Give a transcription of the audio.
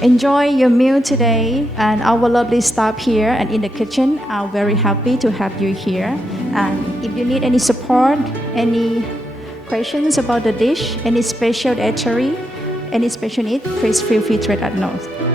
Enjoy your meal today, and our lovely staff here and in the kitchen are very happy to have you here. And if you need any support, any questions about the dish, any special dietary, any special need, please feel free to let us know.